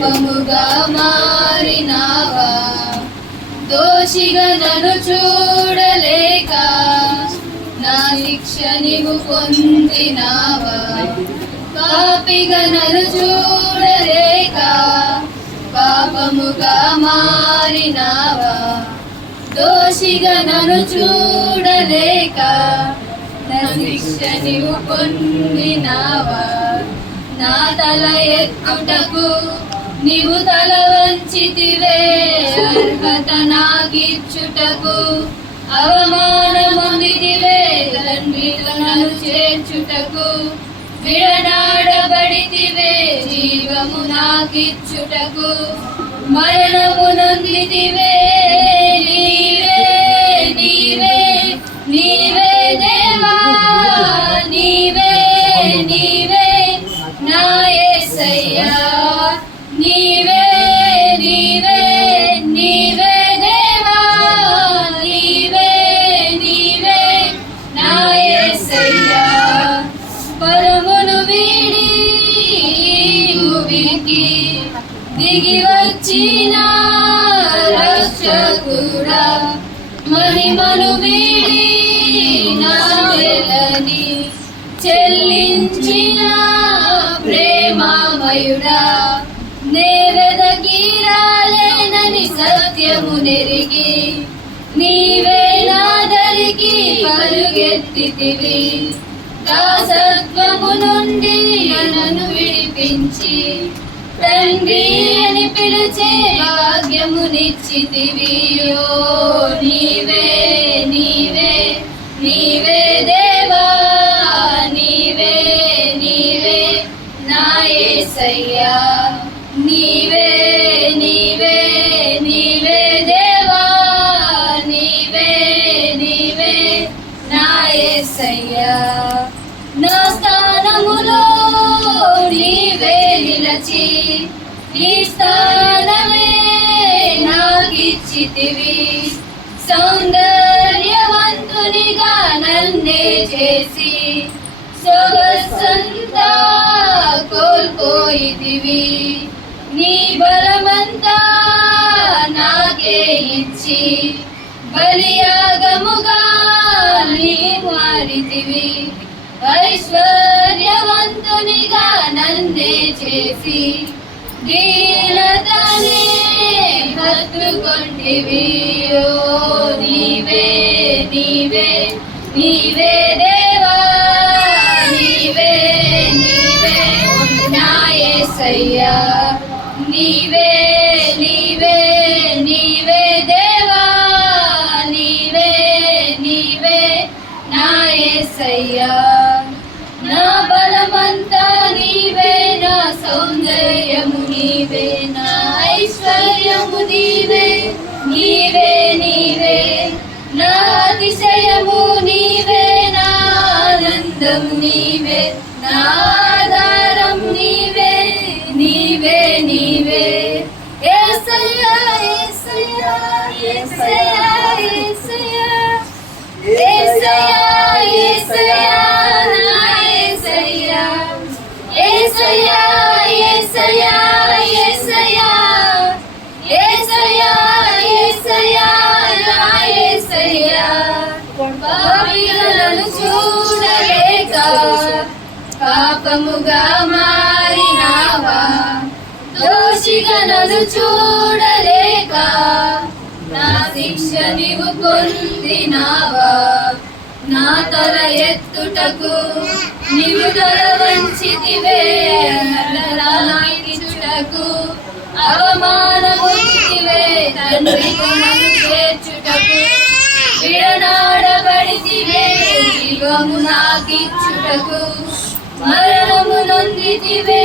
పాపముగా మారినావా, దోషిగా నన్ను చూడలేక నా శిక్ష నీవు పొందినావా. పాపిగా నన్ను చూడలేక పాపముగా మారినావా, దోషిగా నన్ను చూడలేక నా శిక్ష నీవు పొందినావా. నా తల ఎత్తుటకు నీవు తల వంచితివే, అర్హత నాకిచ్చుటకు అవమానమొందితివే. తండ్రితో నన్ను చేర్చుటకు విడనాడబడితివే, జీవము నాకిచ్చుటకు మరణము నొందితివే. నీవే నీవే నీవే దేవా, నీవే నీవే నా యేసయ్యా. నీవే నీవే నీవే దేవా, నీవే నీవే నా యేసయ్యా. పరమును వీడి భూమికి దిగి వచ్చిన రక్షకుడా, మహిమను వీడి నా వెలని చెల్లించిన ప్రేమమయుడా. నే వెదకిరాలేనని సత్యము నెరిగి నీవే నా దరికి పరుగెత్తితివి. దాసత్వము నుండి నన్ను విడిపించి తండ్రి అని పిలిచే భాగ్యమునిచ్చితివి. ఓ నీవే నీవే నీవే దేవా, నీవే నీవే నా యేసయ్యా. నీవే నీవే నీవే దేవా, నీవే నీవే నా యేసయ్యా. నా స్థానములో నీవే నిలచి నీ స్థానమే నాకిచ్చితివి. సౌందర్యవంతునిగా నన్నే చేసి సొగసంతా కోల్పోయితివి. నీ బలమంతా నాకే ఇచ్చి బలియాగముగా నీ మారితివి. ఐశ్వర్యవంతునిగా నన్నే చేసి దీనతనే హత్తుకొంటివి. ఓ నీవే నీవే నీవే దేవా, నీవే నీవే నా యేసయ్యా. నీవే నీవే నీవే దేవా, నీవే నీవే నా యేసయ్యా. నా బలమంతా నీవే, నా సౌందర్యము నీవే, నా ఐశ్వర్యము నీవే. నీవే నీవే నా అతిశయము నీవే, నా ఆనందం నీవే, నా ఆధారం నీవే. నీవే నీవే యేసయ్యా యేసయ్యా యేసయ్యా యేసయ్యా యేసయ్యా యేసయ్యా నా యేసయ్యా. యేసయ్యా యేసయ్యా యేసయ్యా యేసయ్యా యేసయ్యా నా యేసయ్యా. పాపిలను చూడలేక పాపముగా మారినావా, దోషిగా నన్ను చూడలేక నా శిక్ష నీవు పొందినావా. నా తల ఎత్తుటకు నీవు తల వంచితివే, నాకిచ్చుటకు అవమానమొందితివే. తండ్రితో నన్ను చేర్చుటకు విడనాడబడితివే, జీవము నాకిచ్చుటకు మరణము నొందితివే.